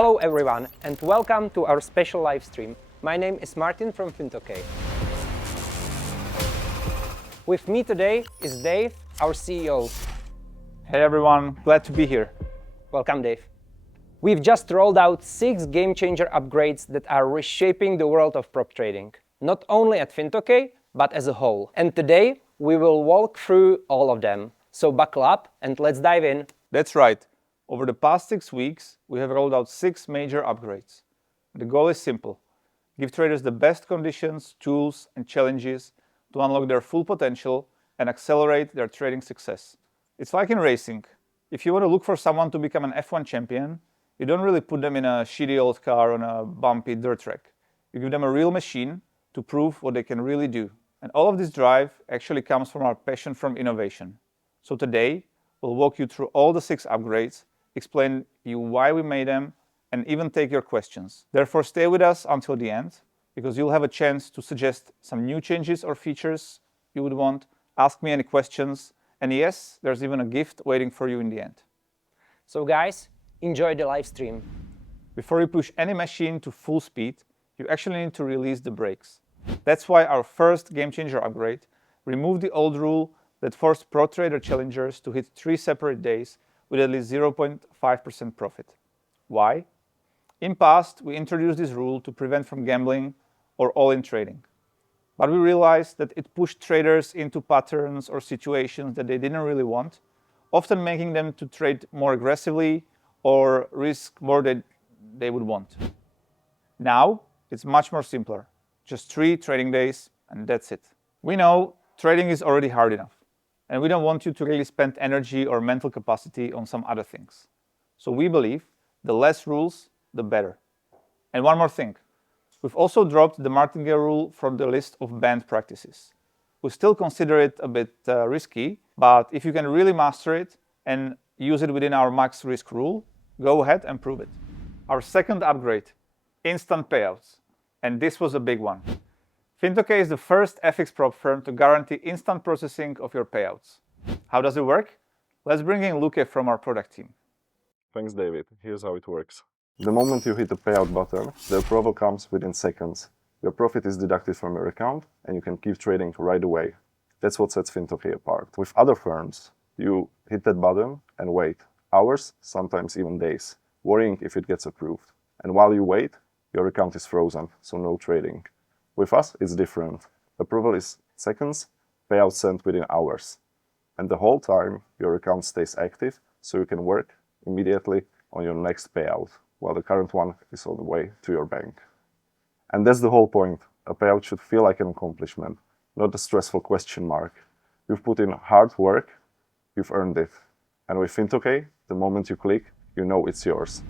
Hello everyone and welcome to our special live stream. My name is Martin from Fintokei. With me today is Dave, our CEO. Hey everyone, glad to be here. Welcome, Dave. We've just rolled out 6 game-changer upgrades that are reshaping the world of prop trading, not only at Fintokei, but as a whole. And today, we will walk through all of them. So buckle up and let's dive in. That's right. Over the past 6 weeks, we have rolled out 6 major upgrades. The goal is simple: give traders the best conditions, tools, and challenges to unlock their full potential and accelerate their trading success. It's like in racing. If you want to look for someone to become an F1 champion, you don't really put them in a shitty old car on a bumpy dirt track. You give them a real machine to prove what they can really do. And all of this drive actually comes from our passion for innovation. So today, we'll walk you through all the 6 upgrades, explain you why we made them, and even take your questions. Therefore, stay with us until the end, because you'll have a chance to suggest some new changes or features you would want, ask me any questions, and yes, there's even a gift waiting for you in the end. So guys, enjoy the live stream. Before you push any machine to full speed, you actually need to release the brakes. That's why our first game-changer upgrade removed the old rule that forced ProTrader challengers to hit 3 separate days with at least 0.5% profit. Why? In past, we introduced this rule to prevent from gambling or all-in trading. But we realized that it pushed traders into patterns or situations that they didn't really want, often making them to trade more aggressively or risk more than they would want. Now, it's much more simpler. Just 3 trading days, and that's it. We know trading is already hard enough, and we don't want you to really spend energy or mental capacity on some other things. So we believe the less rules, the better. And one more thing. We've also dropped the martingale rule from the list of banned practices. We still consider it a bit risky, but if you can really master it and use it within our max risk rule, go ahead and prove it. Our second upgrade, instant payouts. And this was a big one. Fintokei is the first FX prop firm to guarantee instant processing of your payouts. How does it work? Let's bring in Luke from our product team. Thanks, David. Here's how it works. The moment you hit the payout button, the approval comes within seconds. Your profit is deducted from your account, and you can keep trading right away. That's what sets Fintokei apart. With other firms, you hit that button and wait hours, sometimes even days, worrying if it gets approved. And while you wait, your account is frozen, so no trading. With us, it's different. Approval is seconds, payout sent within hours. And the whole time, your account stays active, so you can work immediately on your next payout, while the current one is on the way to your bank. And that's the whole point. A payout should feel like an accomplishment, not a stressful question mark. You've put in hard work, you've earned it. And with Fintokei, the moment you click, you know it's yours.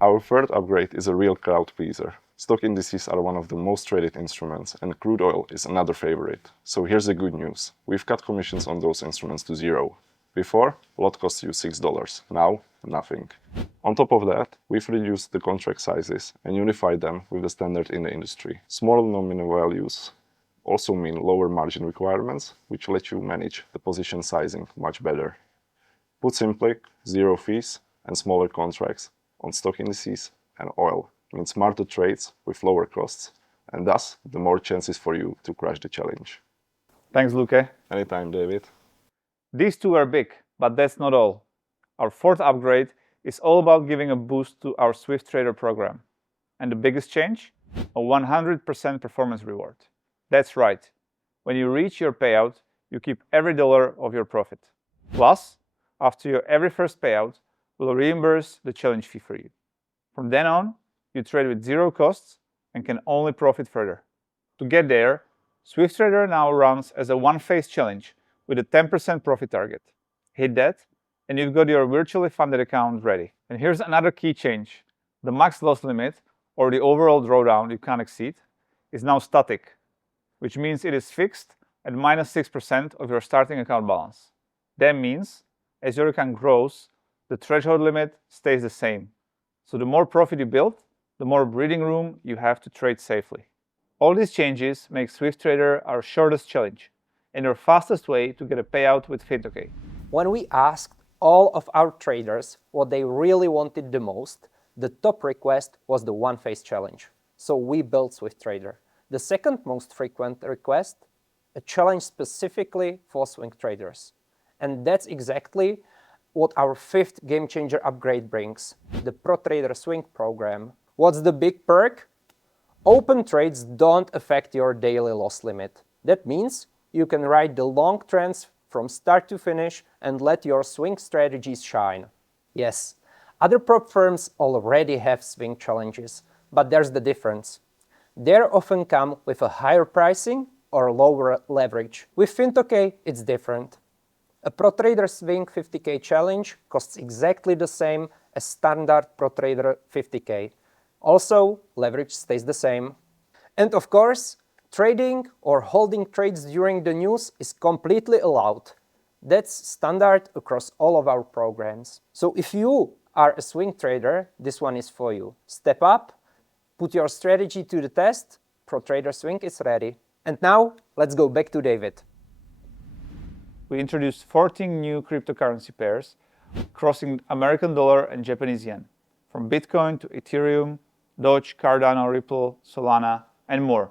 Our third upgrade is a real crowd pleaser. Stock indices are one of the most traded instruments, and crude oil is another favorite. So here's the good news. We've cut commissions on those instruments to 0. Before, lot cost you $6. Now, nothing. On top of that, we've reduced the contract sizes and unified them with the standard in the industry. Smaller nominal values also mean lower margin requirements, which let you manage the position sizing much better. Put simply, 0 fees and smaller contracts on stock indices and oil means smarter trades with lower costs, and thus the more chances for you to crush the challenge. Thanks, Luke. Anytime, David. These 2 are big, but that's not all. Our 4th upgrade is all about giving a boost to our SwiftTrader program. And the biggest change? A 100% performance reward. That's right. When you reach your payout, you keep every dollar of your profit. Plus, after your every first payout, we'll reimburse the challenge fee for you. From then on, you trade with 0 costs and can only profit further. To get there, SwiftTrader now runs as a one-phase challenge with a 10% profit target. Hit that, and you've got your virtually funded account ready. And here's another key change. The max loss limit, or the overall drawdown you can't exceed, is now static, which means it is fixed at minus 6% of your starting account balance. That means, as your account grows, the threshold limit stays the same. So the more profit you build, the more breathing room you have to trade safely. All these changes make SwiftTrader our shortest challenge and our fastest way to get a payout with Fintokei. When we asked all of our traders what they really wanted the most, The top request was the one-phase challenge, so we built SwiftTrader. The second most frequent request, a challenge specifically for swing traders. And that's exactly what our fifth game changer upgrade brings, the ProTrader Swing program. What's the big perk? Open trades don't affect your daily loss limit. That means you can ride the long trends from start to finish and let your swing strategies shine. Yes, other prop firms already have swing challenges, but there's the difference. They often come with a higher pricing or lower leverage. With Fintokei, it's different. A ProTrader Swing 50K challenge costs exactly the same as standard ProTrader 50K. Also, leverage stays the same. And of course, trading or holding trades during the news is completely allowed. That's standard across all of our programs. So if you are a swing trader, this one is for you. Step up, put your strategy to the test, ProTrader Swing is ready. And now, let's go back to David. We introduced 14 new cryptocurrency pairs, crossing American dollar and Japanese yen, from Bitcoin to Ethereum, Doge, Cardano, Ripple, Solana, and more.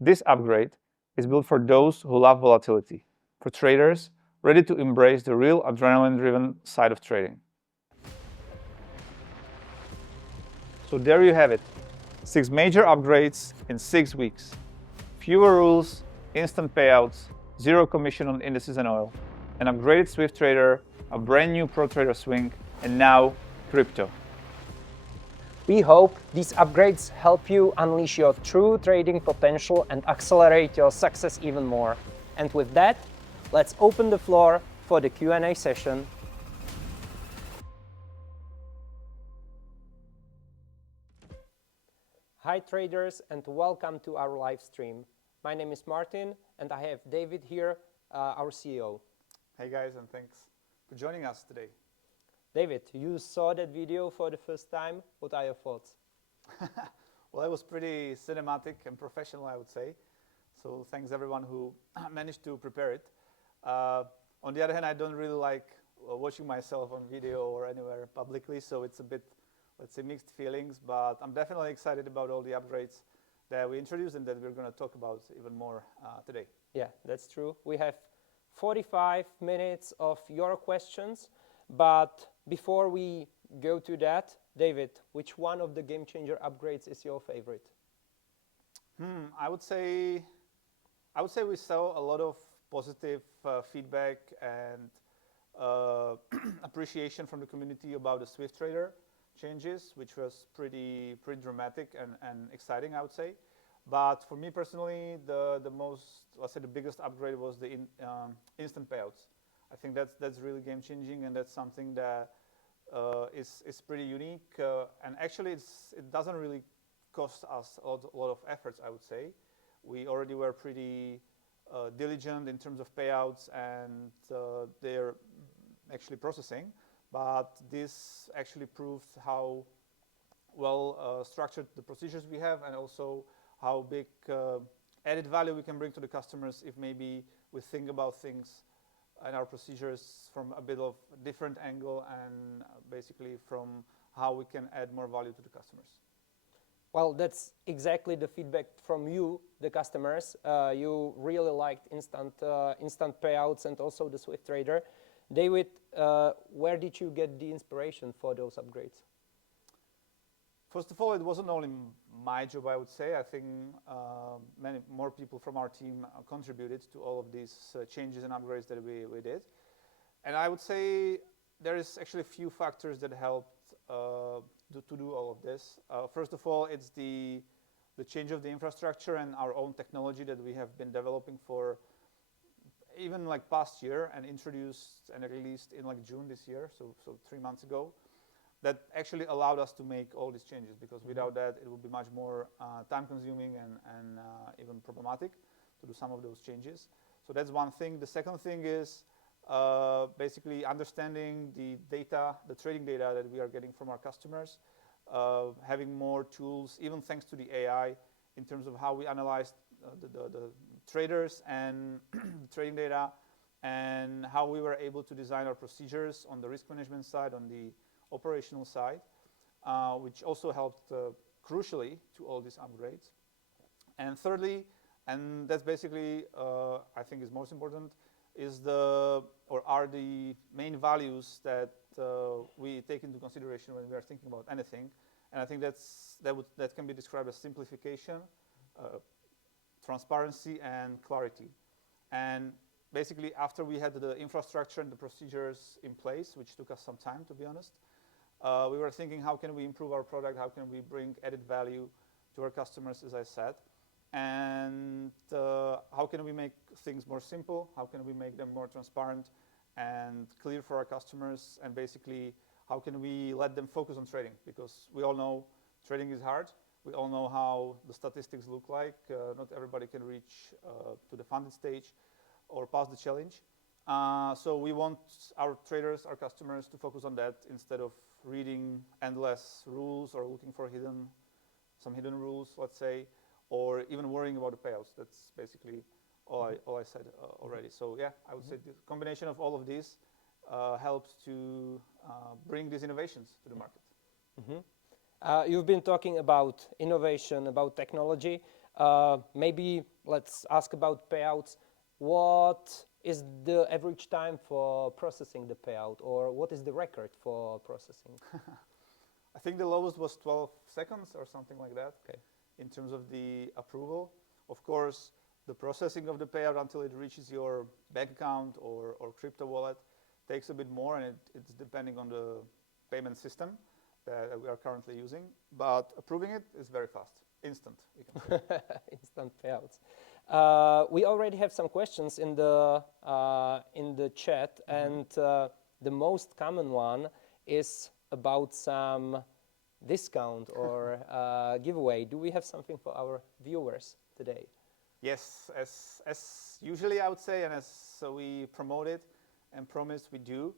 This upgrade is built for those who love volatility, for traders ready to embrace the real adrenaline-driven side of trading. So there you have it, 6 major upgrades in 6 weeks. Fewer rules, instant payouts, zero commission on indices and oil, an upgraded SwiftTrader, a brand new ProTrader Swing, and now crypto. We hope these upgrades help you unleash your true trading potential and accelerate your success even more. And with that, let's open the floor for the Q&A session. Hi traders, and welcome to our live stream. My name is Martin and I have David here, our CEO. Hey guys, and thanks for joining us today. David, you saw that video for the first time. What are your thoughts? Well, it was pretty cinematic and professional, I would say. So thanks everyone who managed to prepare it. On the other hand, I don't really like watching myself on video or anywhere publicly, so it's a bit, let's say, mixed feelings, but I'm definitely excited about all the upgrades that we introduced and that we're going to talk about even more today. Yeah, that's true. We have 45 minutes of your questions, but before we go to that, David, which one of the game changer upgrades is your favorite? I would say we saw a lot of positive feedback and appreciation from the community about the SwiftTrader changes, which was pretty dramatic and exciting, I would say. But for me personally, the most, let's say, the biggest upgrade was the instant payouts. I think that's really game changing, and that's something that is pretty unique. And actually, it doesn't really cost us a lot of efforts, I would say. We already were pretty diligent in terms of payouts and their actually processing. But this actually proved how well structured the procedures we have, and also how big added value we can bring to the customers if maybe we think about things and our procedures from a bit of a different angle, and basically from how we can add more value to the customers. Well, that's exactly the feedback from you, the customers. You really liked instant payouts and also the SwiftTrader. David, where did you get the inspiration for those upgrades? First of all, it wasn't only my job, I would say. I think many more people from our team contributed to all of these changes and upgrades that we did. And I would say there is actually a few factors that helped to do all of this. First of all, it's the change of the infrastructure and our own technology that we have been developing for even like past year and introduced and released in like June this year, so 3 months ago. That actually allowed us to make all these changes, because without that it would be much more time consuming and even problematic to do some of those changes. So that's one thing. The second thing is basically understanding the data, the trading data that we are getting from our customers, having more tools, even thanks to the AI, in terms of how we analyze the traders and trading data, and how we were able to design our procedures on the risk management side, on the operational side. which also helped crucially to all these upgrades. And thirdly, and that's basically, I think is most important, is are the main values that we take into consideration when we are thinking about anything. And I think that can be described as simplification, transparency, and clarity. And basically, after we had the infrastructure and the procedures in place, which took us some time, to be honest, we were thinking, how can we improve our product? How can we bring added value to our customers, as I said? And how can we make things more simple? How can we make them more transparent and clear for our customers? And basically, how can we let them focus on trading? Because we all know trading is hard. We all know how the statistics look like. Not everybody can reach to the funded stage or pass the challenge. So we want our traders, our customers, to focus on that instead of reading endless rules or looking for some hidden rules, let's say, or even worrying about the payouts. That's basically all I said already. So yeah, I would say the combination of all of these helps to bring these innovations to the market. You've been talking about innovation, about technology. Maybe let's ask about payouts. What is the average time for processing the payout, or what is the record for processing? I think the lowest was 12 seconds or something like that. Okay. In terms of the approval. Of course, the processing of the payout until it reaches your bank account or crypto wallet takes a bit more, and it's depending on the payment system that we are currently using. But approving it is very fast, instant, you can say. Instant payouts. We already have some questions in the chat, and the most common one is about some discount or giveaway. Do we have something for our viewers today? Yes, as usually I would say, and as we promote it and promise we do.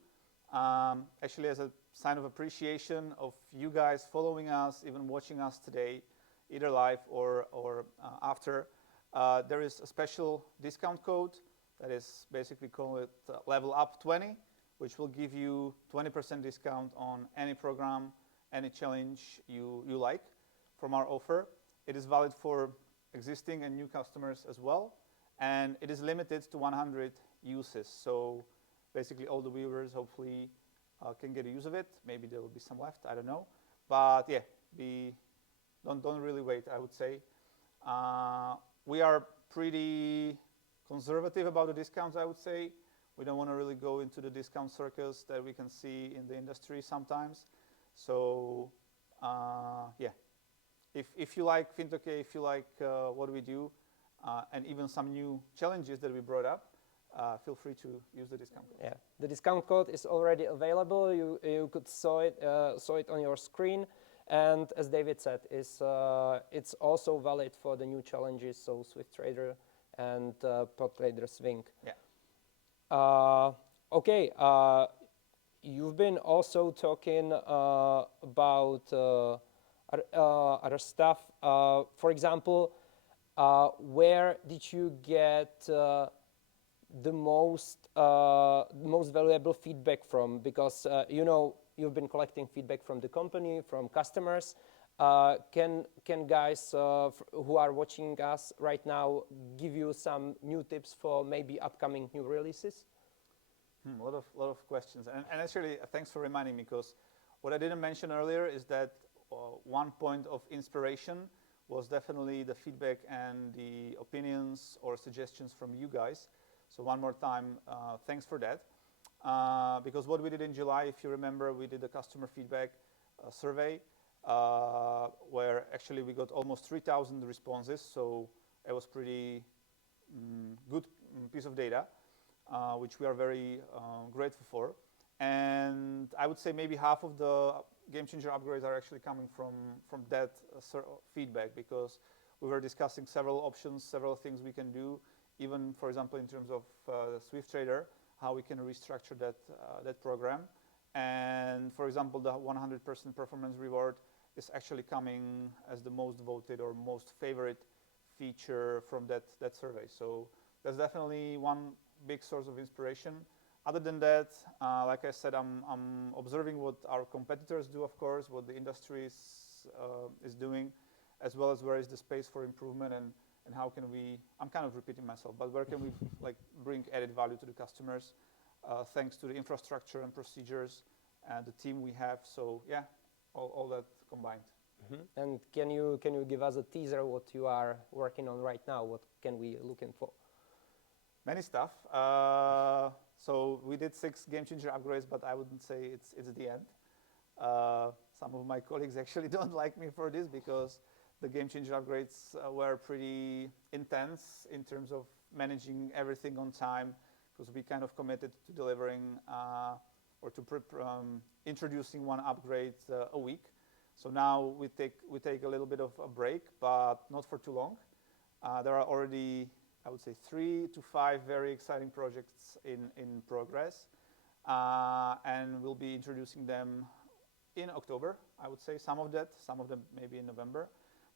Actually, as a sign of appreciation of you guys following us, even watching us today, either live or after, there is a special discount code that is basically called Level Up 20, which will give you 20% discount on any program, any challenge you like from our offer. It is valid for existing and new customers as well, and it is limited to 100 uses. So basically all the viewers hopefully can get a use of it. Maybe there will be some left, I don't know. But yeah, don't really wait, I would say. We are pretty conservative about the discounts, I would say. We don't want to really go into the discount circus that we can see in the industry sometimes. So yeah, if you like Fintokei, if you like what we do, and even some new challenges that we brought up, feel free to use the discount code. Yeah, the discount code is already available. You could saw it on your screen, and as David said, it's also valid for the new challenges, so SwiftTrader and ProTrader Swing. Yeah. Okay. You've been also talking about other stuff. For example, where did you get the most valuable feedback from? Because you've been collecting feedback from the company, from customers. Can guys who are watching us right now give you some new tips for maybe upcoming new releases? A lot of questions, and actually thanks for reminding me, because what I didn't mention earlier is that one point of inspiration was definitely the feedback and the opinions or suggestions from you guys. So one more time, thanks for that. Because what we did in July, if you remember, we did a customer feedback survey where actually we got almost 3,000 responses. So it was pretty good piece of data. Which we are very grateful for. And I would say maybe half of the game changer upgrades are actually coming from that feedback, because we were discussing several options, several things we can do, even, for example, in terms of SwiftTrader, how we can restructure that program. And, for example, the 100% performance reward is actually coming as the most voted or most favorite feature from that survey. So that's definitely one big source of inspiration. Other than that, like I said, I'm observing what our competitors do, of course, what the industry is doing, as well as where is the space for improvement and how can we, I'm kind of repeating myself, but where can we like bring added value to the customers thanks to the infrastructure and procedures and the team we have. So yeah, all that combined. And can you give us a teaser what you are working on right now? What can we looking for? Many stuff. So we did 6 game changer upgrades, but I wouldn't say it's the end. Some of my colleagues actually don't like me for this because the game changer upgrades were pretty intense in terms of managing everything on time, because we kind of committed to delivering or to introducing 1 upgrade a week. So now we take a little bit of a break, but not for too long. There are already, I would say, 3 to 5 very exciting projects in progress, and we'll be introducing them in October. I would say some of them maybe in November,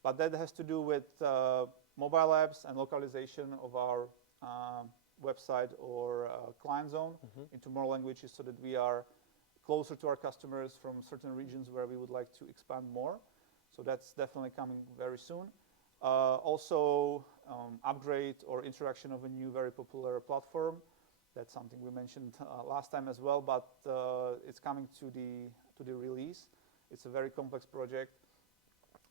but that has to do with mobile apps and localization of our website or client zone into more languages, so that we are closer to our customers from certain regions where we would like to expand more. So that's definitely coming very soon. Also, upgrade or introduction of a new very popular platform. That's something we mentioned last time as well, but it's coming to the release. It's a very complex project,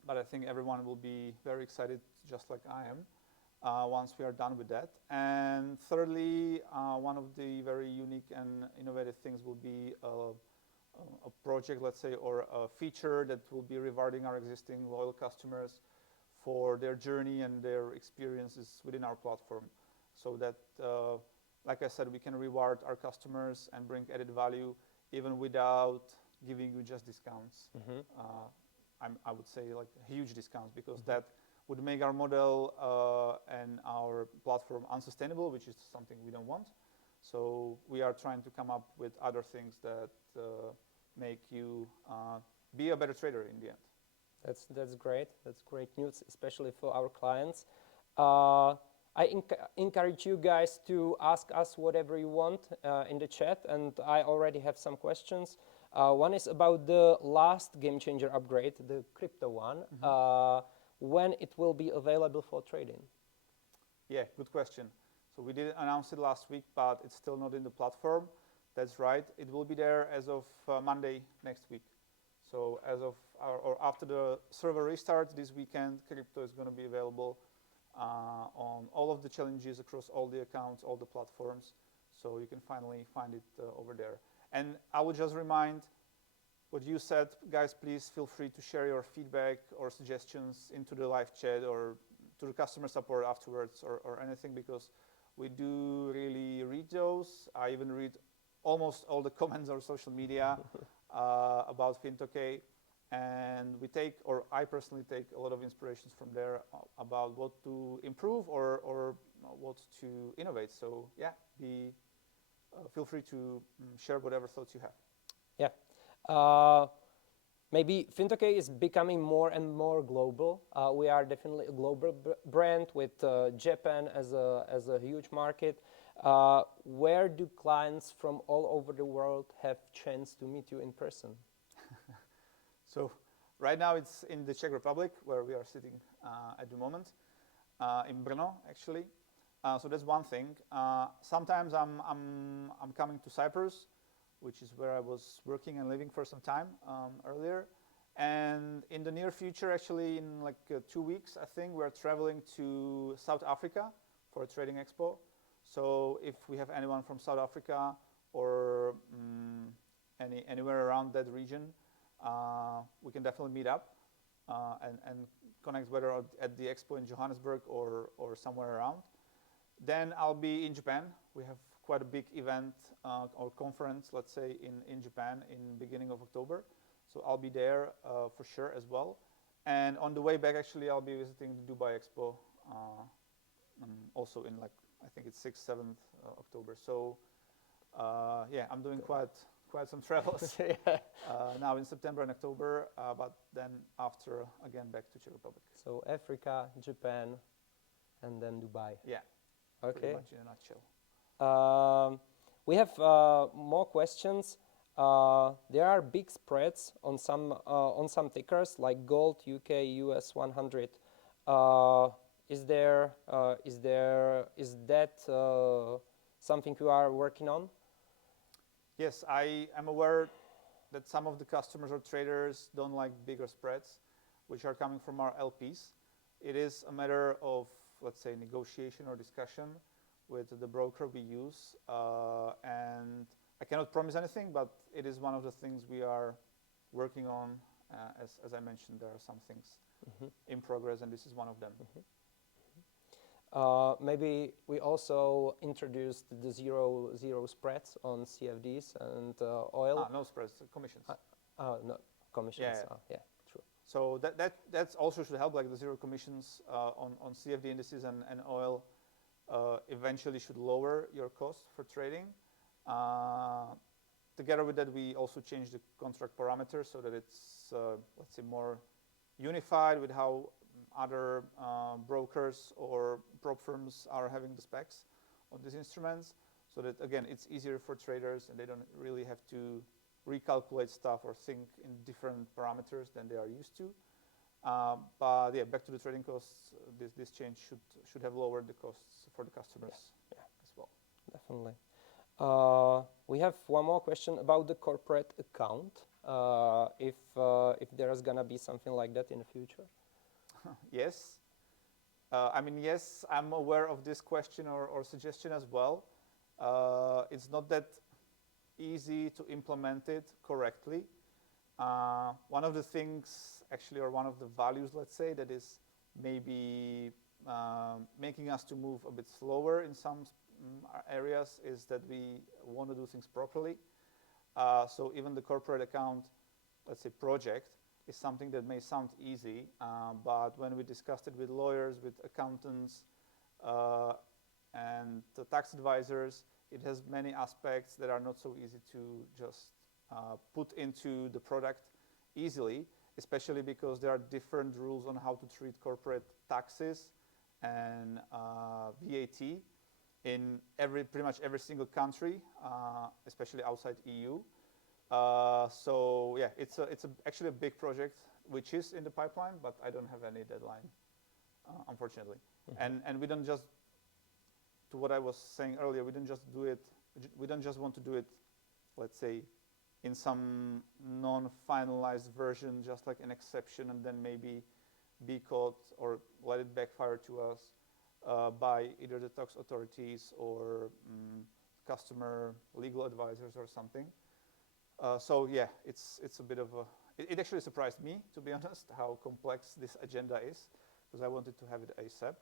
but I think everyone will be very excited, just like I am, once we are done with that. And thirdly, one of the very unique and innovative things will be a project, let's say, or a feature that will be rewarding our existing loyal customers for their journey and their experiences within our platform, so that, like I said, we can reward our customers and bring added value even without giving you just discounts. I would say like huge discounts, because that would make our model and our platform unsustainable, which is something we don't want. So we are trying to come up with other things that make you be a better trader in the end. That's great. That's great news, especially for our clients. I encourage you guys to ask us whatever you want in the chat, and I already have some questions. One is about the last game changer upgrade, the crypto one. When it will be available for trading? Yeah, good question. So we did announce it last week, but it's still not in the platform. That's right. It will be there as of Monday next week. So as of or after the server restart this weekend, crypto is going to be available on all of the challenges across all the accounts, all the platforms. So you can finally find it over there. And I would just remind what you said, guys, please feel free to share your feedback or suggestions into the live chat or to the customer support afterwards, or anything, because we do really read those. I even read almost all the comments on social media about Fintokei, and we take, or I personally take, a lot of inspirations from there about what to improve or what to innovate. So yeah, feel free to share whatever thoughts you have. Yeah. Maybe Fintokei is becoming more and more global. We are definitely a global brand with Japan as a huge market. Where do clients from all over the world have chance to meet you in person? So right now it's in the Czech Republic, where we are sitting at the moment, in Brno actually. So that's one thing. Sometimes I'm coming to Cyprus, which is where I was working and living for some time earlier. And in the near future, actually in like 2 weeks, I think we're traveling to South Africa for a trading expo. So if we have anyone from South Africa or anywhere around that region, we can definitely meet up and connect, whether at the expo in Johannesburg or somewhere around. Then I'll be in Japan. We have quite a big event or conference, let's say, in Japan in beginning of October. So I'll be there for sure as well. And on the way back, actually, I'll be visiting the Dubai Expo also in, like, I think it's 6th, 7th October. So yeah, I'm doing quite some travels now in September and October, but then after, again, back to Czech Republic. So Africa, Japan, and then Dubai. Yeah. Okay. Pretty much in a nutshell. We have more questions. There are big spreads on some tickers like gold, UK, US 100. Is that something you are working on? Yes, I am aware that some of the customers or traders don't like bigger spreads, which are coming from our LPs. It is a matter of, let's say, negotiation or discussion with the broker we use, and I cannot promise anything, but it is one of the things we are working on. As I mentioned, there are some things in progress, and this is one of them. Maybe we also introduced the zero spreads on CFDs and oil. No spreads, commissions. No commissions. Yeah, true. So that's also should help, like the zero commissions on CFD indices and oil eventually should lower your cost for trading. Together with that, we also changed the contract parameters so that it's, let's say, more unified with how other brokers or prop firms are having the specs on these instruments, so that, again, it's easier for traders and they don't really have to recalculate stuff or think in different parameters than they are used to. But yeah, back to the trading costs, this change should have lowered the costs for the customers as well. Definitely. We have one more question about the corporate account. If there's gonna be something like that in the future. Yes. Yes, I'm aware of this question or suggestion as well. It's not that easy to implement it correctly. One of the things, actually, or one of the values, let's say, that is maybe making us to move a bit slower in some areas is that we want to do things properly. So even the corporate account, let's say, project is something that may sound easy, but when we discussed it with lawyers, with accountants, and the tax advisors, it has many aspects that are not so easy to just put into the product easily, especially because there are different rules on how to treat corporate taxes and VAT in pretty much every single country, especially outside EU. So yeah, it's actually a big project which is in the pipeline, but I don't have any deadline, unfortunately. And we don't just, to what I was saying earlier, we don't just want to do it, let's say, in some non-finalized version, just like an exception, and then maybe be caught or let it backfire to us by either the tax authorities or customer legal advisors or something. So yeah, it's a bit of a. It actually surprised me, to be honest, how complex this agenda is, because I wanted to have it ASAP,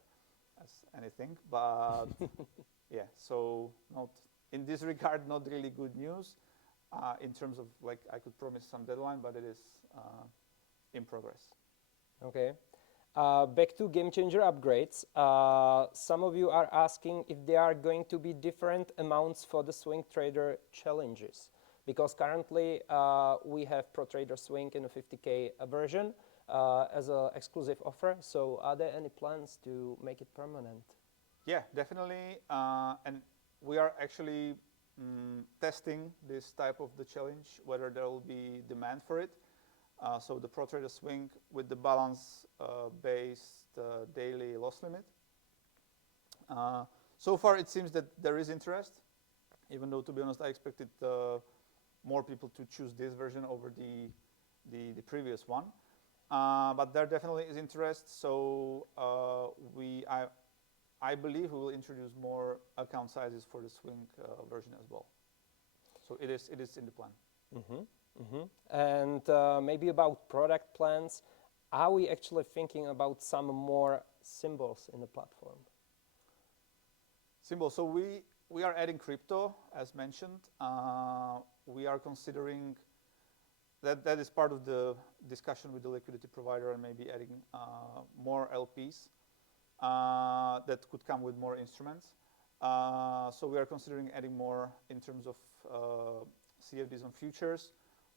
as anything. But yeah, so not in this regard, not really good news in terms of, like, I could promise some deadline, but it is in progress. Okay. Back to game changer upgrades. Some of you are asking if there are going to be different amounts for the SwiftTrader challenges. Because currently we have ProTrader Swing in a 50K version as an exclusive offer. So are there any plans to make it permanent? Yeah, definitely. And we are actually testing this type of the challenge, whether there will be demand for it. So the ProTrader Swing with the balance-based daily loss limit. So far it seems that there is interest, even though, to be honest, I expected more people to choose this version over the previous one. But there definitely is interest, so I believe we will introduce more account sizes for the Swing version as well. So it is in the plan. And maybe about product plans, are we actually thinking about some more symbols in the platform? Symbols. So we are adding crypto, as mentioned. We are considering that is part of the discussion with the liquidity provider, and maybe adding more LPs that could come with more instruments. So we are considering adding more in terms of CFDs on futures,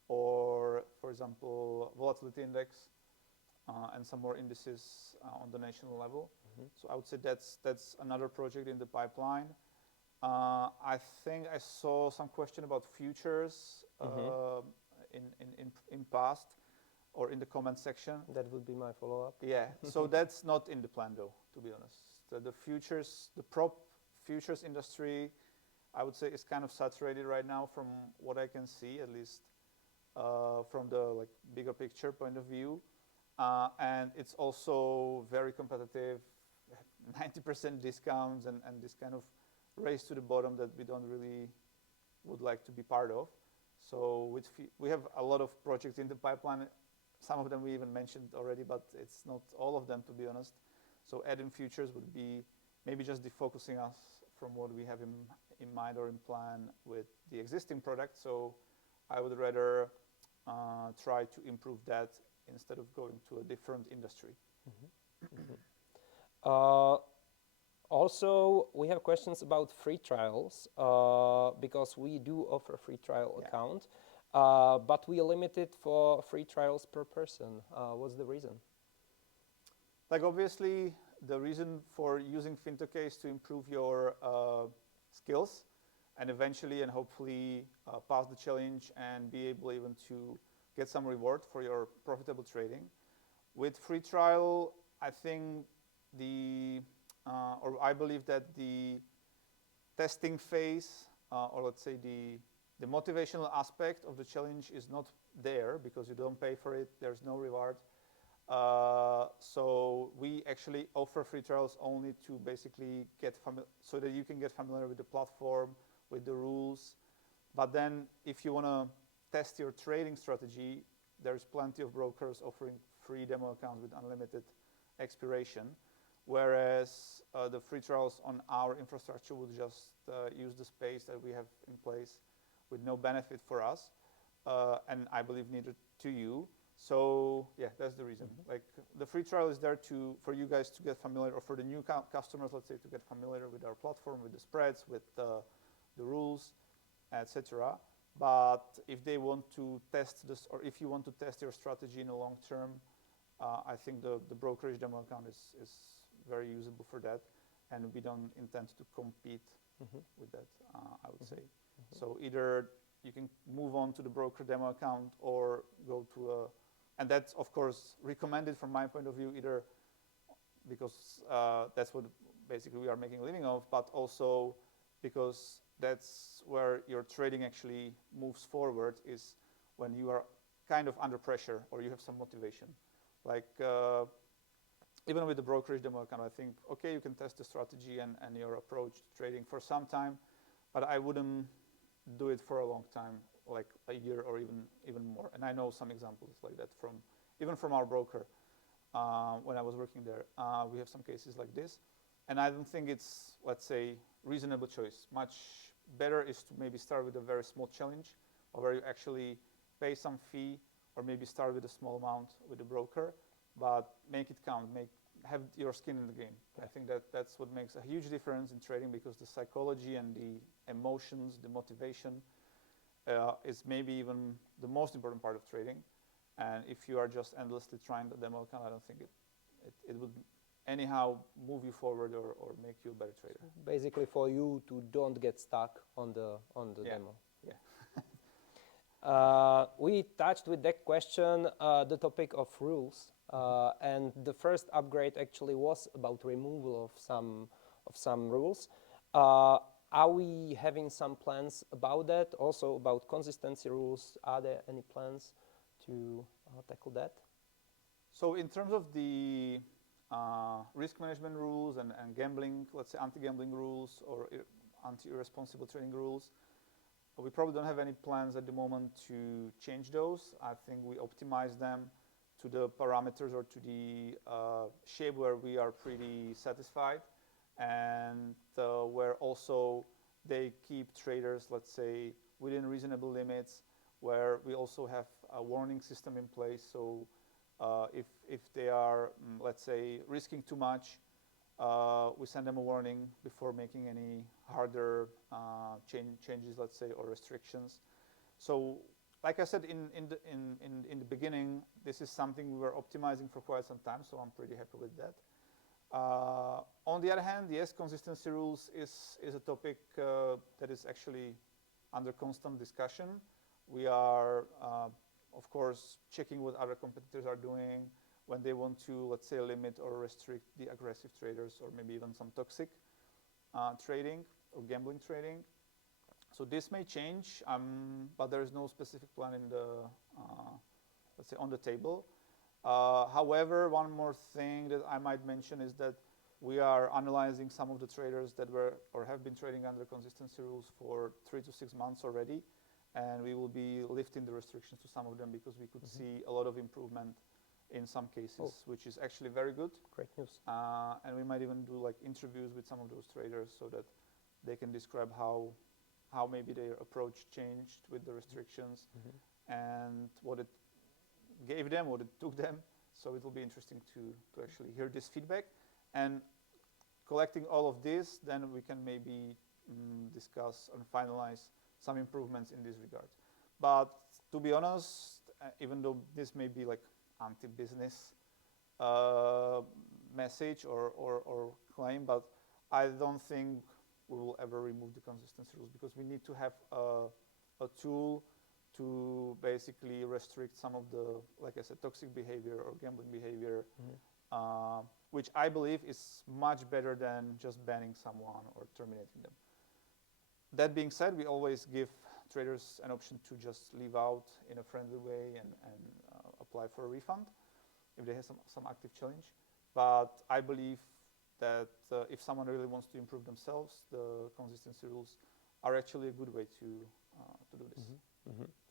or, for example, volatility index, and some more indices on the national level. So I would say that's another project in the pipeline. I think I saw some question about futures in past or in the comment section. That would be my follow-up. Yeah, so that's not in the plan though, to be honest. The futures, the prop futures industry, I would say is kind of saturated right now from what I can see, at least from the bigger picture point of view. And it's also very competitive, 90% discounts and this kind of race to the bottom that we don't really would like to be part of. So we have a lot of projects in the pipeline. Some of them we even mentioned already, but it's not all of them, to be honest. So adding futures would be maybe just defocusing us from what we have in mind or in plan with the existing product. So I would rather try to improve that instead of going to a different industry. Also, we have questions about free trials because we do offer free trial account, but we limit it for free trials per person. What's the reason? Like obviously, the reason for using Fintokei is to improve your skills and eventually and hopefully pass the challenge and be able even to get some reward for your profitable trading. With free trial, I think or I believe that the testing phase, or let's say the motivational aspect of the challenge is not there because you don't pay for it, there's no reward. So we actually offer free trials only to basically so that you can get familiar with the platform, with the rules. But then if you want to test your trading strategy, there's plenty of brokers offering free demo accounts with unlimited expiration. Whereas the free trials on our infrastructure would just use the space that we have in place with no benefit for us, and I believe neither to you. So yeah, that's the reason. Like the free trial is there for you guys to get familiar, or for the new customers, let's say, to get familiar with our platform, with the spreads, with the rules, etc. But if they want to test this, or if you want to test your strategy in the long term, I think the brokerage demo account is very usable for that, and we don't intend to compete with that, I would say. So either you can move on to the broker demo account or go to and that's of course recommended from my point of view, either because that's what basically we are making a living of, but also because that's where your trading actually moves forward, is when you are kind of under pressure or you have some motivation. Like even with the brokerage demo account, I think, okay, you can test the strategy and your approach to trading for some time, but I wouldn't do it for a long time, like a year or even more. And I know some examples like that even from our broker when I was working there. We have some cases like this, and I don't think it's, let's say, reasonable choice. Much better is to maybe start with a very small challenge, or where you actually pay some fee, or maybe start with a small amount with the broker, but make it count, have your skin in the game. I think that's what makes a huge difference in trading, because the psychology and the emotions, the motivation is maybe even the most important part of trading. And if you are just endlessly trying the demo account, I don't think it would anyhow move you forward or make you a better trader. So basically for you to don't get stuck on the demo. Yeah. We touched with that question the topic of rules, and the first upgrade actually was about removal of some rules. Are we having some plans about that? Also about consistency rules, are there any plans to tackle that? So in terms of the risk management rules and gambling, let's say anti-gambling rules or anti-irresponsible trading rules, we probably don't have any plans at the moment to change those. I think we optimize them to the parameters or to the shape where we are pretty satisfied, and where also they keep traders, let's say, within reasonable limits, where we also have a warning system in place. So if they are, let's say, risking too much, we send them a warning before making any harder changes, let's say, or restrictions. So, like I said in the beginning, this is something we were optimizing for quite some time. So I'm pretty happy with that. On the other hand, yes, consistency rules is a topic that is actually under constant discussion. We are, of course, checking what other competitors are doing when they want to, let's say, limit or restrict the aggressive traders or maybe even some toxic trading or gambling trading. So this may change, but there is no specific plan in the, let's say, on the table. However, one more thing that I might mention is that we are analyzing some of the traders that were or have been trading under consistency rules for 3 to 6 months already, and we will be lifting the restrictions to some of them because we could see a lot of improvement in some cases, which is actually very good. Great news. And we might even do like interviews with some of those traders so that they can describe how maybe their approach changed with the restrictions and what it gave them, what it took them. So it will be interesting to actually hear this feedback. And collecting all of this, then we can maybe discuss and finalize some improvements in this regard. But to be honest, even though this may be like anti-business message or claim, but I don't think we will ever remove the consistency rules because we need to have a tool to basically restrict some of the, like I said, toxic behavior or gambling behavior, which I believe is much better than just banning someone or terminating them. That being said, we always give traders an option to just leave out in a friendly way and apply for a refund if they have some active challenge. But I believe that if someone really wants to improve themselves, the consistency rules are actually a good way to do this.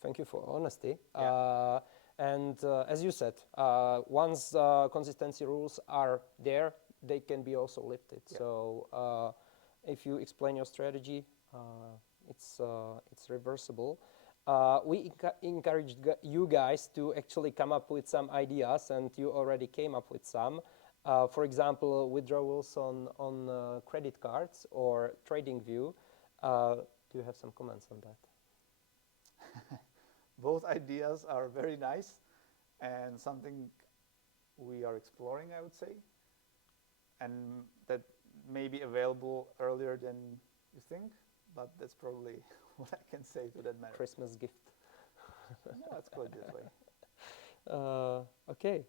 Thank you for honesty. Yeah. And as you said, once consistency rules are there, they can be also lifted. Yeah. So if you explain your strategy, it's reversible. We encouraged you guys to actually come up with some ideas, and you already came up with some. For example, withdrawals on credit cards or TradingView. Do you have some comments on that? Both ideas are very nice and something we are exploring, I would say, and that may be available earlier than you think, but that's probably what I can say to that matter. Christmas gift. No, let's call it that way. Okay.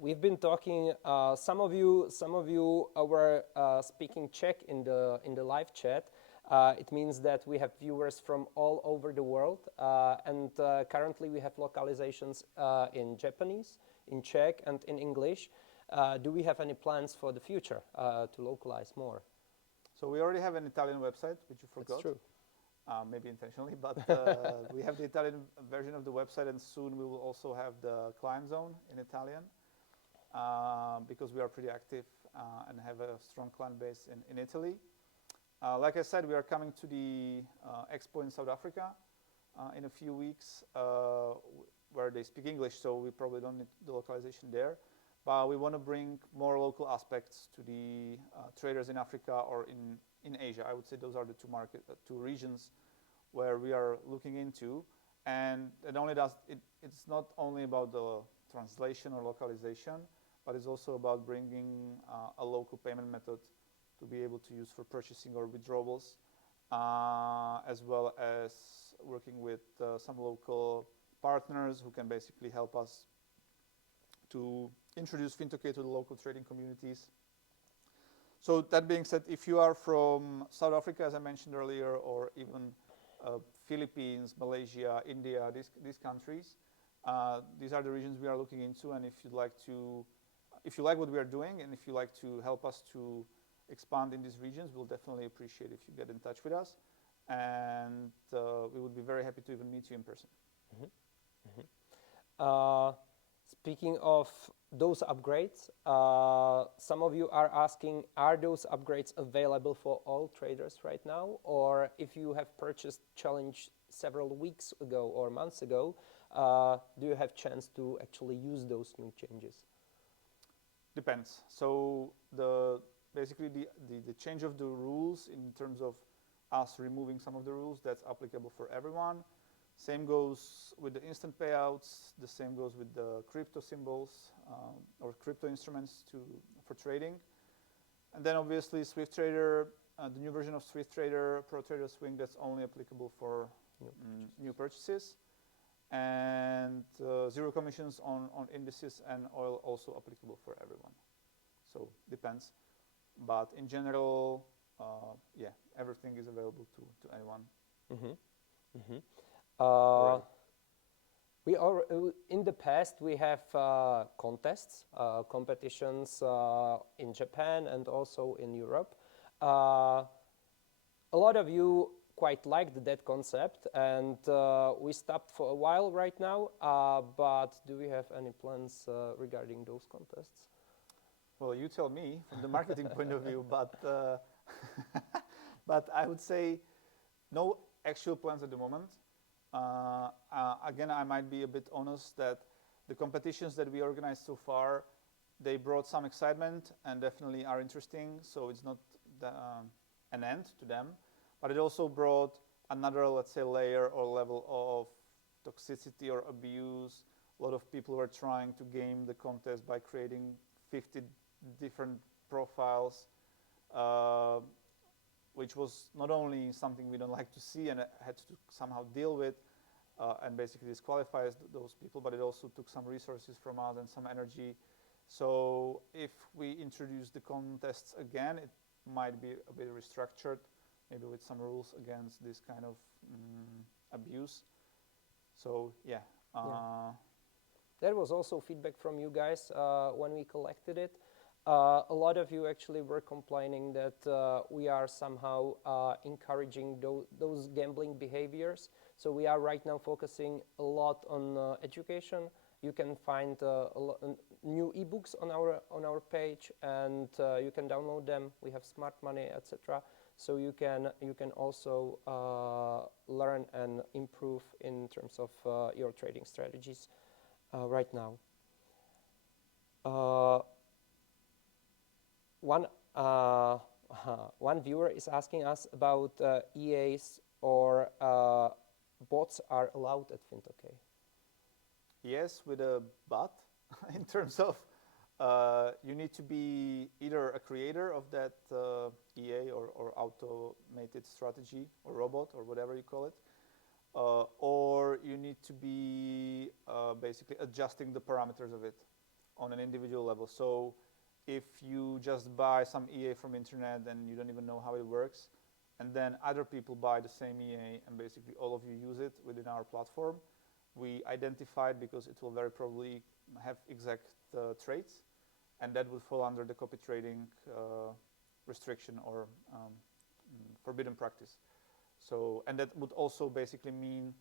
We've been talking. Some of you were speaking Czech in the live chat. It means that we have viewers from all over the world, and currently we have localizations in Japanese, in Czech, and in English. Do we have any plans for the future to localize more? So we already have an Italian website, which you forgot. That's true. Maybe intentionally, but we have the Italian version of the website, and soon we will also have the client zone in Italian because we are pretty active and have a strong client base in Italy. Like I said, we are coming to the expo in South Africa in a few weeks where they speak English, so we probably don't need the localization there. But we want to bring more local aspects to the traders in Africa or in Asia. I would say those are the two regions where we are looking into. And it's not only about the translation or localization, but it's also about bringing a local payment method to be able to use for purchasing or withdrawals, as well as working with some local partners who can basically help us to introduce Fintokei to the local trading communities. So that being said, if you are from South Africa, as I mentioned earlier, or even Philippines, Malaysia, India, these countries, these are the regions we are looking into. And if you like what we are doing, and if you like to help us to expand in these regions, we'll definitely appreciate if you get in touch with us. And we would be very happy to even meet you in person. Speaking of those upgrades, some of you are asking, are those upgrades available for all traders right now? Or if you have purchased Challenge several weeks ago or months ago, do you have chance to actually use those new changes? Depends. So basically the change of the rules in terms of us removing some of the rules, that's applicable for everyone. Same goes with the instant payouts. The same goes with the crypto symbols or crypto instruments for trading. And then obviously SwiftTrader, the new version of SwiftTrader, ProTrader Swing, that's only applicable for new purchases. And zero commissions on indices and oil also applicable for everyone. So depends. But in general, yeah, everything is available to anyone. Right. In the past, we have contests, competitions in Japan and also in Europe. A lot of you quite liked that concept, and we stopped for a while right now. But do we have any plans regarding those contests? Well, you tell me from the marketing point of view, but but I would say no actual plans at the moment. Again, I might be a bit honest that the competitions that we organized so far, they brought some excitement and definitely are interesting. So it's not an end to them, but it also brought another, let's say, layer or level of toxicity or abuse. A lot of people were trying to game the contest by creating 50 different profiles, which was not only something we don't like to see and had to somehow deal with and basically disqualify those people, but it also took some resources from us and some energy. So if we introduce the contests again, it might be a bit restructured, maybe with some rules against this kind of abuse. So yeah. There was also feedback from you guys when we collected it. A lot of you actually were complaining that we are somehow encouraging those gambling behaviors. So we are right now focusing a lot on education. You can find new ebooks on our page, and you can download them. We have smart money, etc. So you can also learn and improve in terms of your trading strategies right now. One viewer is asking us about EAs or bots are allowed at Fintokei. Yes, with a but in terms of you need to be either a creator of that EA or automated strategy or robot or whatever you call it, or you need to be basically adjusting the parameters of it on an individual level. So if you just buy some EA from internet and you don't even know how it works, and then other people buy the same EA and basically all of you use it within our platform, we identified because it will very probably have exact traits, and that would fall under the copy trading restriction or forbidden practice. So, and that would also basically mean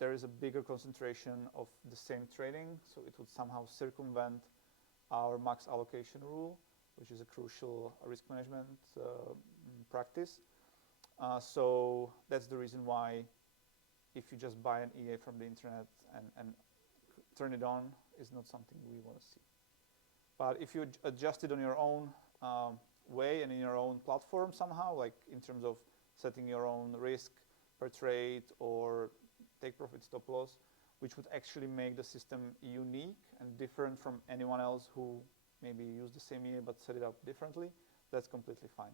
there is a bigger concentration of the same trading, so it would somehow circumvent our max allocation rule, which is a crucial risk management practice. So that's the reason why if you just buy an EA from the internet and turn it on, is not something we want to see. But if you adjust it on your own way and in your own platform somehow, like in terms of setting your own risk per trade or take profit stop loss, which would actually make the system unique and different from anyone else who maybe use the same EA but set it up differently, that's completely fine.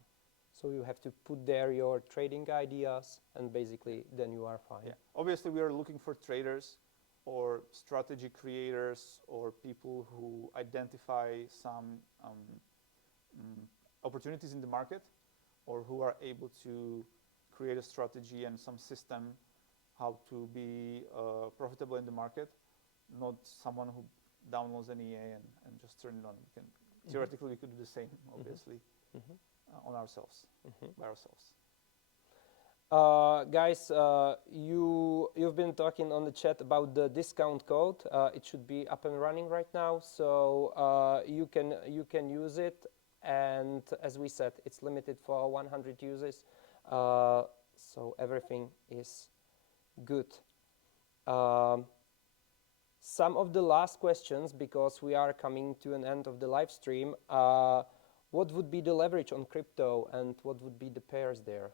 So you have to put there your trading ideas and basically then you are fine. Yeah. Obviously we are looking for traders or strategy creators or people who identify some opportunities in the market or who are able to create a strategy and some system how to be profitable in the market, not someone who downloads an EA and just turn it on. We can, theoretically, we could do the same, obviously, on ourselves, by ourselves. Guys, you've been talking on the chat about the discount code. It should be up and running right now, so you can use it. And as we said, it's limited for 100 users, so everything is good. Some of the last questions, because we are coming to an end of the live stream. What would be the leverage on crypto and what would be the pairs there?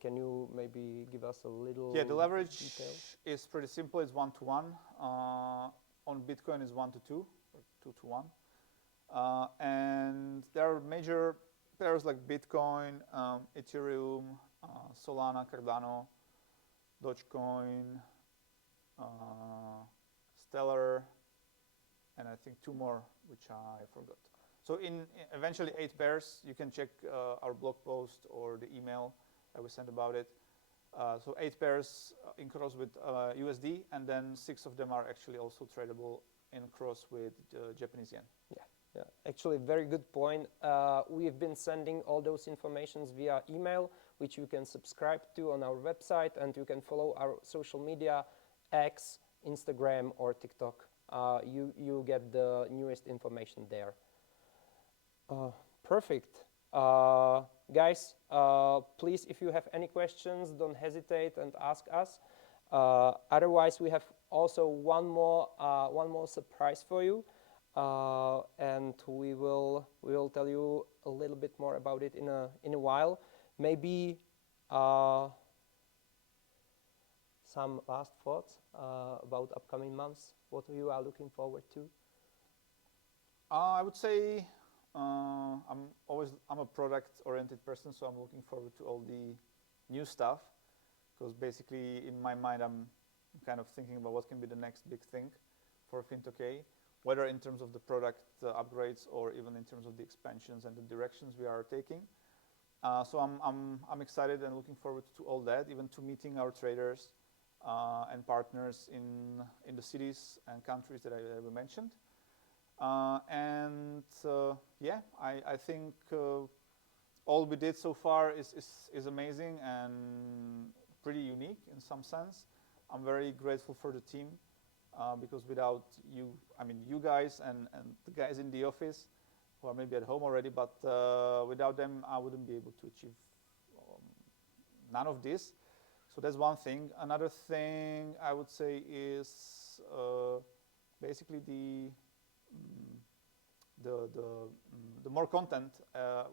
Can you maybe give us a little Yeah, the leverage detail? is pretty simple. It's 1-to-1. On Bitcoin is 1-to-2 or 2-to-1. And there are major pairs like Bitcoin, Ethereum, Solana, Cardano, Dogecoin, Stellar, and I think 2 more, which I forgot. So in eventually 8 pairs. You can check our blog post or the email that we sent about it. So 8 pairs in cross with USD, and then 6 of them are actually also tradable in cross with Japanese yen. Yeah, actually, very good point. We've been sending all those informations via email, which you can subscribe to on our website, and you can follow our social media, X, Instagram, or TikTok. You get the newest information there. Perfect. Guys, please, if you have any questions, don't hesitate and ask us. Otherwise, we have also one more surprise for you. And we will tell you a little bit more about it in a while. Maybe some last thoughts about upcoming months. What you are looking forward to? I would say I'm a product-oriented person, so I'm looking forward to all the new stuff, because basically in my mind I'm kind of thinking about what can be the next big thing for Fintokei, whether in terms of the product upgrades or even in terms of the expansions and the directions we are taking. So I'm excited and looking forward to all that, even to meeting our traders and partners in the cities and countries that we mentioned. Yeah, I think all we did so far is amazing and pretty unique in some sense. I'm very grateful for the team, because without you, I mean you guys and the guys in the office who are maybe at home already, but without them I wouldn't be able to achieve none of this. So that's one thing. Another thing I would say is basically the more content,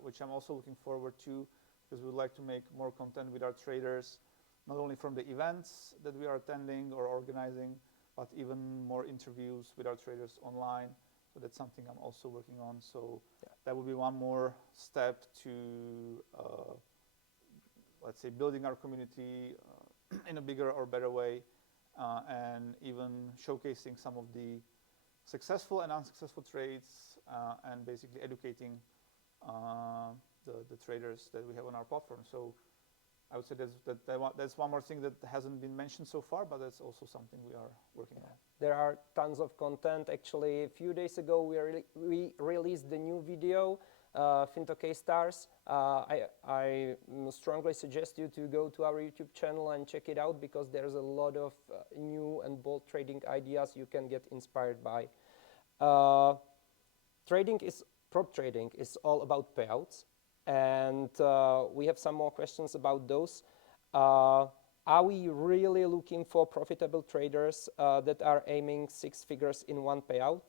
which I'm also looking forward to, because we would like to make more content with our traders, not only from the events that we are attending or organizing, but even more interviews with our traders online. So that's something I'm also working on. So yeah, that would be one more step to, let's say, building our community in a bigger or better way, and even showcasing some of the successful and unsuccessful trades, and basically educating the traders that we have on our platform. So I would say that's one more thing that hasn't been mentioned so far, but that's also something we are working on. There are tons of content. Actually, a few days ago, we released the new video, Fintokei Stars. I strongly suggest you to go to our YouTube channel and check it out, because there's a lot of new and bold trading ideas you can get inspired by. Prop trading is all about payouts, and we have some more questions about those. Are we really looking for profitable traders that are aiming 6 figures in one payout?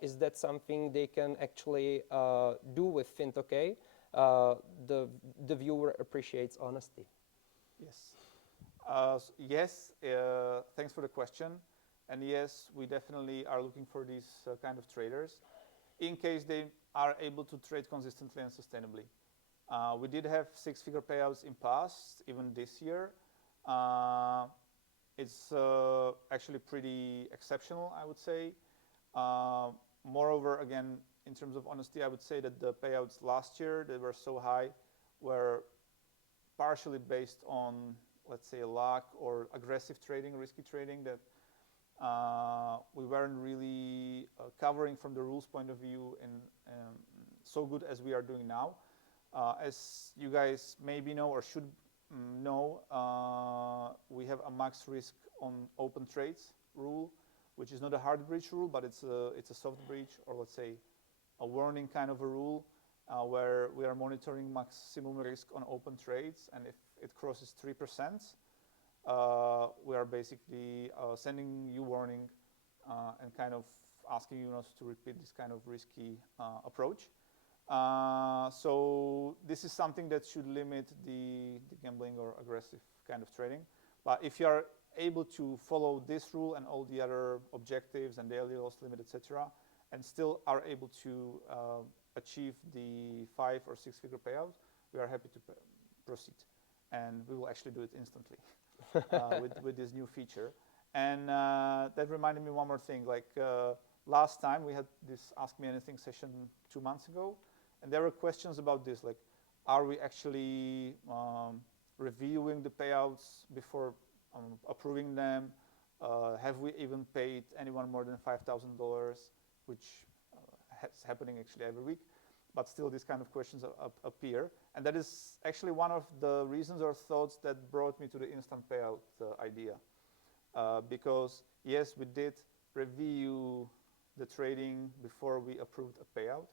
Is that something they can actually do with Fintokei? The viewer appreciates honesty. Yes. Yes, thanks for the question. And yes, we definitely are looking for these kind of traders, in case they are able to trade consistently and sustainably. We did have 6-figure payouts in past, even this year. It's actually pretty exceptional, I would say. Moreover, again, in terms of honesty, I would say that the payouts last year, they were so high, were partially based on, let's say, luck or aggressive trading, risky trading, that we weren't really covering from the rules point of view and so good as we are doing now. As you guys maybe know or should know, we have a max risk on open trades rule, which is not a hard breach rule, but it's a soft breach, or let's say a warning kind of a rule, where we are monitoring maximum risk on open trades, and if it crosses 3%, we are basically sending you warning and kind of asking you not to repeat this kind of risky approach. So this is something that should limit the gambling or aggressive kind of trading. But if you are able to follow this rule and all the other objectives and daily loss limit, etc., and still are able to achieve the 5 or 6 figure payout, we are happy to proceed. And we will actually do it instantly with this new feature. And that reminded me one more thing. Like last time we had this Ask Me Anything session 2 months ago, and there were questions about this, like, are we actually reviewing the payouts before approving them? Have we even paid anyone more than $5,000, which is happening actually every week? But still, these kind of questions appear. And that is actually one of the reasons or thoughts that brought me to the instant payout idea. Because, yes, we did review the trading before we approved a payout,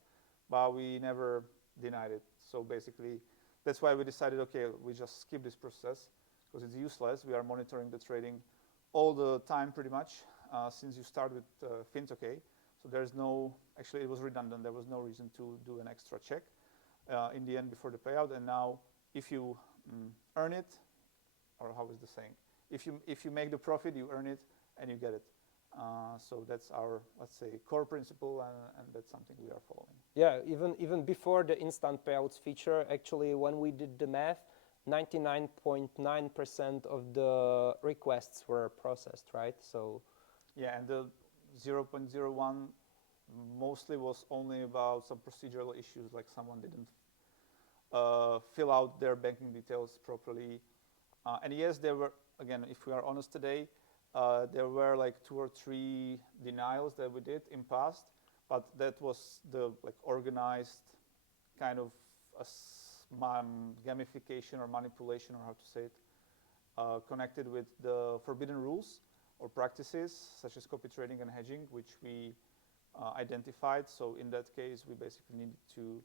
but we never denied it. So basically, that's why we decided, okay, we just skip this process because it's useless. We are monitoring the trading all the time pretty much since you start with Fintokei. So there's no, actually it was redundant. There was no reason to do an extra check in the end before the payout. And now if you earn it, or how is the saying? If you make the profit, you earn it and you get it. So that's our, let's say, core principle, and that's something we are following. Yeah, even before the instant payouts feature, actually, when we did the math, 99.9% of the requests were processed, right? So yeah, and the 0.01 mostly was only about some procedural issues, like someone didn't fill out their banking details properly. And yes, there were, again, if we are honest today, there were like 2 or 3 denials that we did in past, but that was the like organized kind of gamification or manipulation, or how to say it, connected with the forbidden rules or practices such as copy trading and hedging, which we identified. So in that case, we basically needed to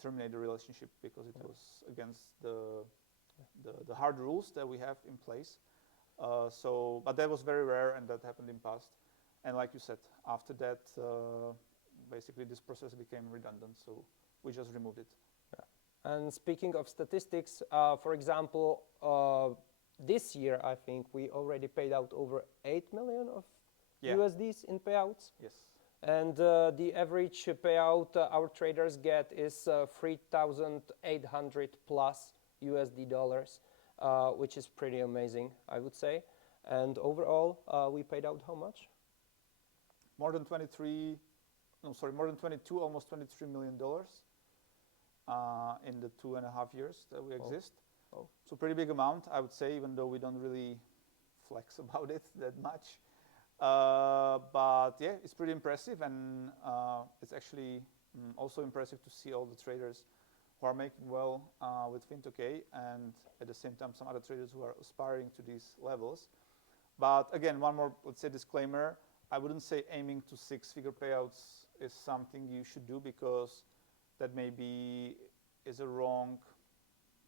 terminate the relationship because it was against the hard rules that we have in place. But that was very rare, and that happened in past. And like you said, after that, basically this process became redundant, so we just removed it. Yeah. And speaking of statistics, for example, this year I think we already paid out over 8 million of USDs in payouts. Yes. And the average payout our traders get is 3,800 plus USD dollars. Which is pretty amazing, I would say. And overall, we paid out how much? More than 22, almost $23 million in the 2.5 years that we exist. Oh. So pretty big amount, I would say, even though we don't really flex about it that much. But yeah, it's pretty impressive, and it's actually also impressive to see all the traders who are making well with Fintokei, and at the same time some other traders who are aspiring to these levels. But again, one more, let's say, disclaimer. I wouldn't say aiming to 6-figure payouts is something you should do, because that maybe is a wrong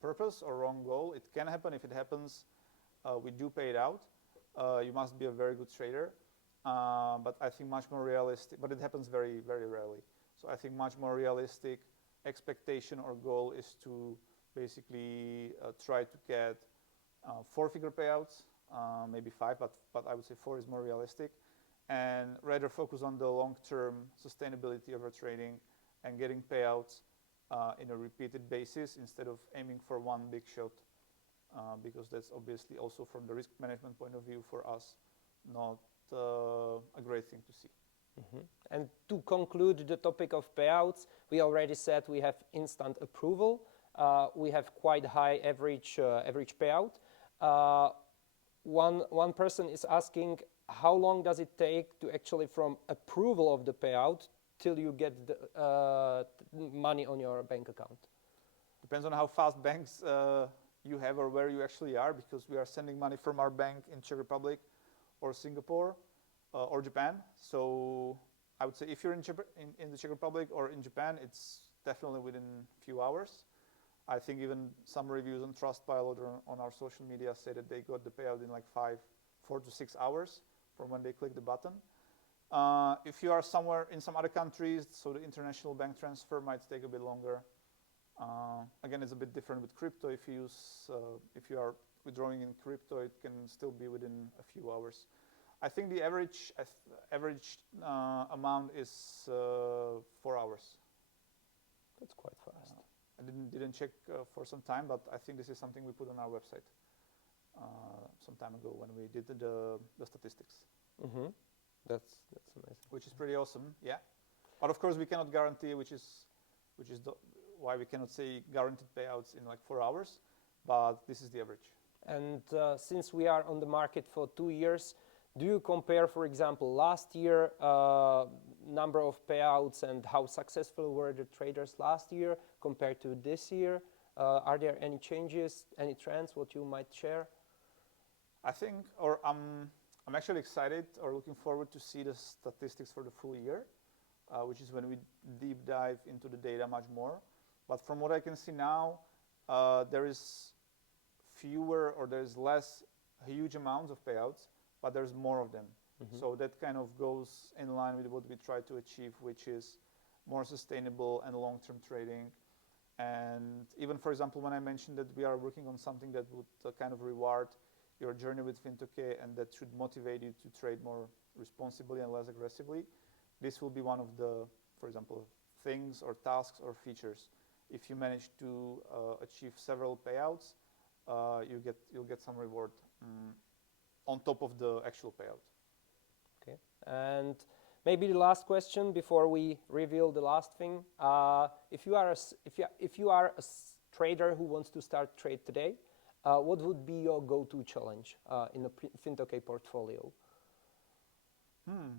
purpose or wrong goal. It can happen. If it happens, we do pay it out. You must be a very good trader. But I think much more realistic, but it happens very, very rarely. So I think much more realistic expectation or goal is to basically try to get 4-figure payouts, maybe 5, but I would say 4 is more realistic, and rather focus on the long-term sustainability of our trading and getting payouts in a repeated basis instead of aiming for one big shot, because that's obviously also from the risk management point of view for us not a great thing to see. Mm-hmm. And to conclude the topic of payouts, we already said we have instant approval. We have quite high average payout. One person is asking, how long does it take to actually from approval of the payout till you get the money on your bank account? Depends on how fast banks you have or where you actually are, because we are sending money from our bank in Czech Republic or Singapore or Japan. So I would say if you're in the Czech Republic or in Japan, it's definitely within a few hours. I think even some reviews on Trustpilot or on our social media say that they got the payout in like 4 to 6 hours from when they click the button. If you are somewhere in some other countries, so the international bank transfer might take a bit longer. Again, it's a bit different with crypto. If you are withdrawing in crypto, it can still be within a few hours. I think the average amount is 4 hours. That's quite fast. I didn't check for some time, but I think this is something we put on our website some time ago when we did the statistics. Mm-hmm. That's amazing. Which is pretty awesome, yeah. But of course, we cannot guarantee, which is why we cannot say guaranteed payouts in like 4 hours, but this is the average. And since we are on the market for 2 years, do you compare, for example, last year number of payouts and how successful were the traders last year compared to this year? Are there any changes, any trends, what you might share? I think, or I'm actually excited or looking forward to see the statistics for the full year, which is when we deep dive into the data much more. But from what I can see now, there is fewer or there's less huge amounts of payouts, but there's more of them. Mm-hmm. So that kind of goes in line with what we try to achieve, which is more sustainable and long-term trading. And even, for example, when I mentioned that we are working on something that would kind of reward your journey with Fintokei and that should motivate you to trade more responsibly and less aggressively, this will be one of the, for example, things or tasks or features. If you manage to achieve several payouts, you'll get some reward on top of the actual payout. Okay, and maybe the last question before we reveal the last thing: if you are a trader who wants to start trade today, what would be your go-to challenge in a Fintokei portfolio?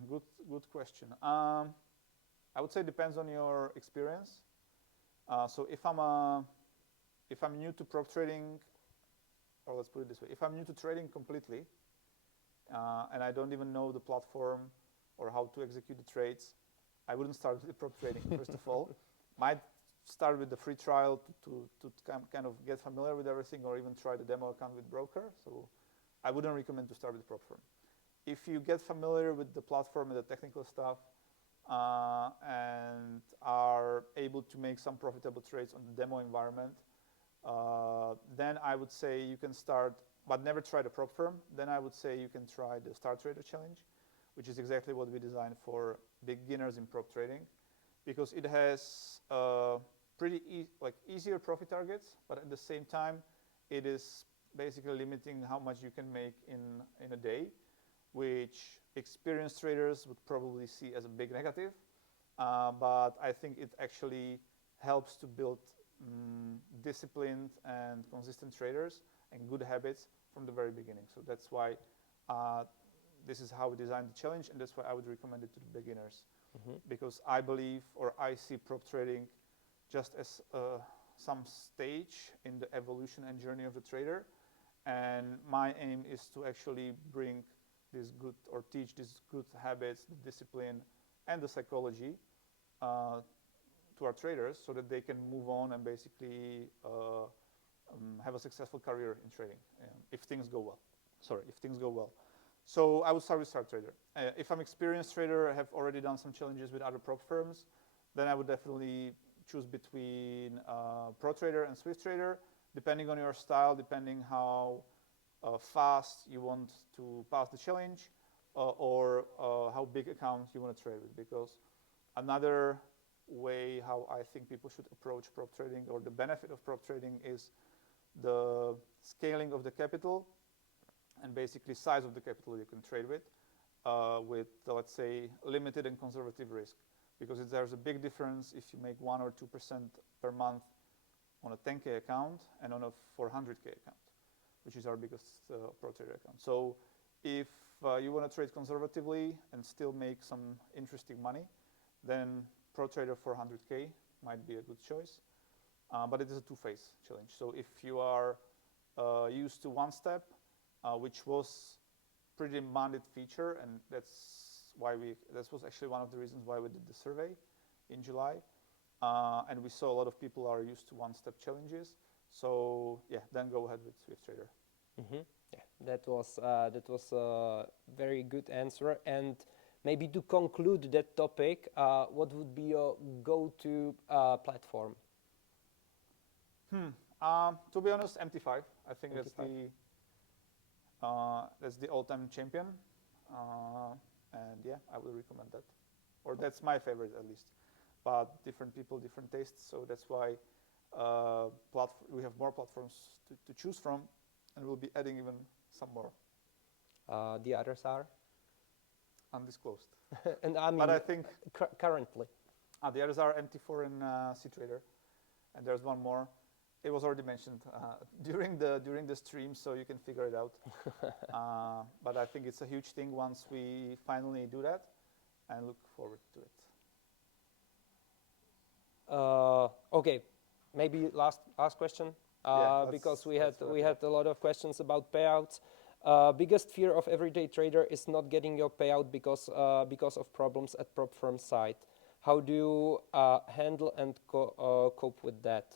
Good question. I would say it depends on your experience. So if I'm new to prop trading, or let's put it this way, if I'm new to trading completely, and I don't even know the platform or how to execute the trades, I wouldn't start with prop trading, first of all. Might start with the free trial to kind of get familiar with everything, or even try the demo account with broker. So I wouldn't recommend to start with prop firm. If you get familiar with the platform and the technical stuff, and are able to make some profitable trades on the demo environment, then I would say you can start, but never try the prop firm. Then I would say you can try the StartTrader challenge, which is exactly what we designed for beginners in prop trading, because it has pretty easier profit targets, but at the same time, it is basically limiting how much you can make in a day, which experienced traders would probably see as a big negative. But I think it actually helps to build disciplined and consistent traders and good habits from the very beginning. So that's why this is how we designed the challenge, and that's why I would recommend it to the beginners. Mm-hmm. Because I believe, or I see prop trading just as some stage in the evolution and journey of the trader. And my aim is to actually bring this good, or teach these good habits, the discipline, and the psychology to our traders, so that they can move on and basically have a successful career in trading if things go well. So I would start with StartTrader. If I'm experienced trader, I have already done some challenges with other prop firms, then I would definitely choose between ProTrader and SwiftTrader, depending on your style, depending how fast you want to pass the challenge, or how big account you want to trade with. Because another way how I think people should approach prop trading, or the benefit of prop trading, is the scaling of the capital and basically size of the capital you can trade with let's say, limited and conservative risk. Because there's a big difference if you make 1 or 2% per month on a 10K account and on a 400K account, which is our biggest ProTrader account. So if you want to trade conservatively and still make some interesting money, then ProTrader 400K might be a good choice. But it is a two-phase challenge. So if you are used to one step, which was pretty demanded feature, and that was actually one of the reasons why we did the survey in July. And we saw a lot of people are used to one-step challenges. So yeah, then go ahead with SwiftTrader. Mm-hmm. Yeah, that was a very good answer. And maybe to conclude that topic, what would be your go-to platform? To be honest, MT5. I think MT5. that's the all-time champion, and yeah, I would recommend that, or that's my favorite at least. But different people, different tastes, so that's why we have more platforms to choose from, and we'll be adding even some more. The others are? Undisclosed. And I mean, but I think currently. The others are MT4 and SwiftTrader, and there's one more. It was already mentioned during the stream, so you can figure it out. But I think it's a huge thing once we finally do that, and look forward to it. Okay, maybe last question, because we had a lot of questions about payouts. Biggest fear of everyday trader is not getting your payout because of problems at prop firm side. How do you handle and cope with that?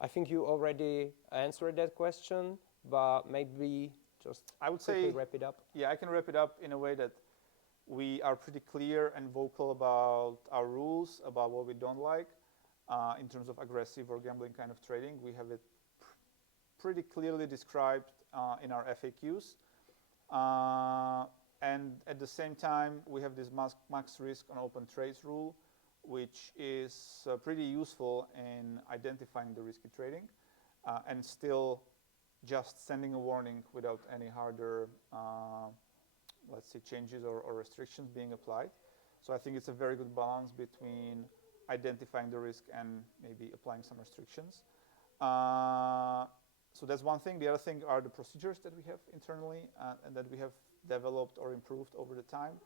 I think you already answered that question, but maybe just I would quickly say, wrap it up. Yeah, I can wrap it up in a way that we are pretty clear and vocal about our rules, about what we don't like in terms of aggressive or gambling kind of trading. We have it pretty clearly described in our FAQs. And at the same time, we have this max risk on open trades rule, which is pretty useful in identifying the risky trading and still just sending a warning without any harder, let's say, changes or restrictions being applied. So I think it's a very good balance between identifying the risk and maybe applying some restrictions. So that's one thing. The other thing are the procedures that we have internally and that we have developed or improved over the time.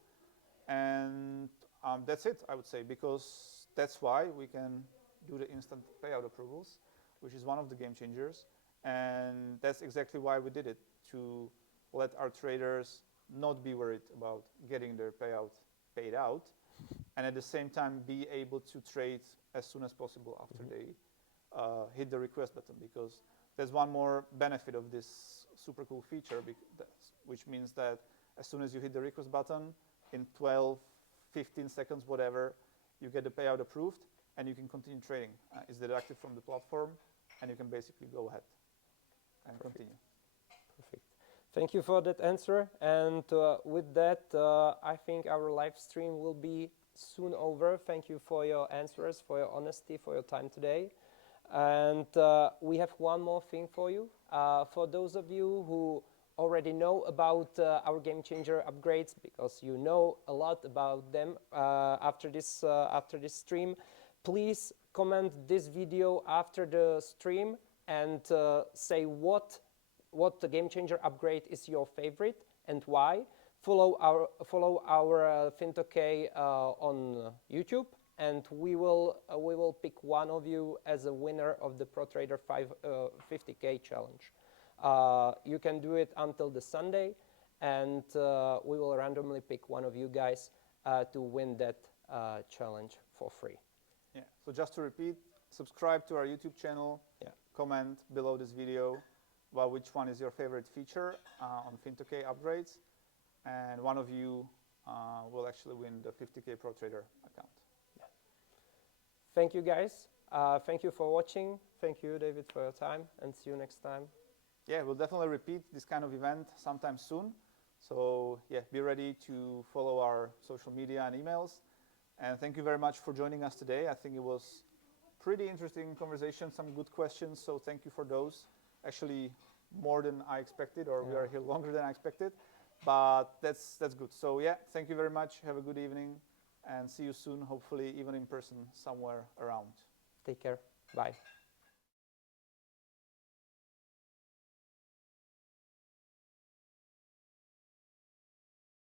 And that's it, I would say, because that's why we can do the instant payout approvals, which is one of the game changers. And that's exactly why we did it, to let our traders not be worried about getting their payout paid out, and at the same time be able to trade as soon as possible after they hit the request button, because there's one more benefit of this super cool feature, which means that as soon as you hit the request button, in 12, 15 seconds, whatever, you get the payout approved, and you can continue trading. It's deducted from the platform, and you can basically go ahead and continue. Perfect. Thank you for that answer. And with that, I think our live stream will be soon over. Thank you for your answers, for your honesty, for your time today. And we have one more thing for you. For those of you who already know about our game changer upgrades, because you know a lot about them after this stream, please comment this video after the stream and say what the game changer upgrade is your favorite and why. Follow our Fintokei on YouTube, and we will pick one of you as a winner of the ProTrader 50K challenge. You can do it until the Sunday, and we will randomly pick one of you guys to win that challenge for free. Yeah. So just to repeat, subscribe to our YouTube channel. Yeah. Comment below this video about which one is your favorite feature on Fintokei upgrades, and one of you will actually win the 50K ProTrader account. Yeah. Thank you, guys. Thank you for watching. Thank you, David, for your time, and see you next time. Yeah, we'll definitely repeat this kind of event sometime soon. So yeah, be ready to follow our social media and emails. And thank you very much for joining us today. I think it was pretty interesting conversation, some good questions. So thank you for those. Actually, more than I expected, or we are here longer than I expected. But that's good. So yeah, thank you very much. Have a good evening, and see you soon, hopefully even in person somewhere around. Take care. Bye.